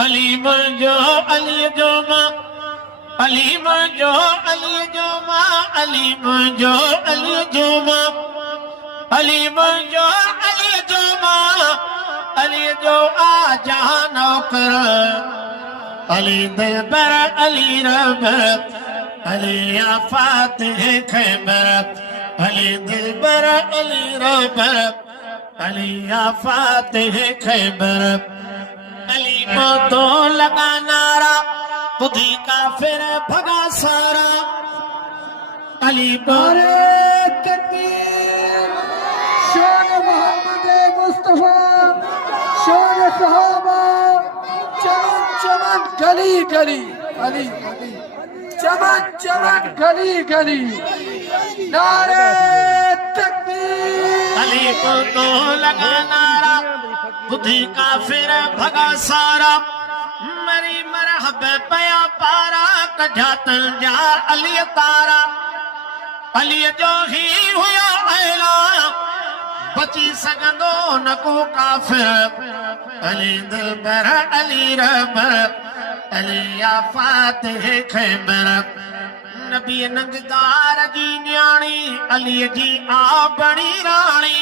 अली मुंहिंजो अली जो मां, अली मुंहिंजो अली जो मां, अली मुंहिंजो अली जो मां, अली मुंहिंजो अली जो मां, अली जो आजा नौकर, अली दिलबर अली रब, अली फातिह खैबर, अली दिलबर अली रब, अली फातिह खैबर। अली को तो लगा नारा, बुद्धि काफिर भगा सारा। अली नारे तकबीर, शान मोहम्मद मुस्तफा, शान सहाबा, चमन चमन गली गली, अली अली चमन चमन गली गली। नारे तकबीर। अली को तो लगा नारा, बुद्धि काफिर भगा सारा। मरी मरहब पया पारा, कजातन जा अली तारा। अली जो ही हुया अहला, बची सगंदो न को काफिर। अली दिलबर अली रब, अली फातिह खैबर। नबी नंगदार जी न्याणी, अली जी आ बणी राणी।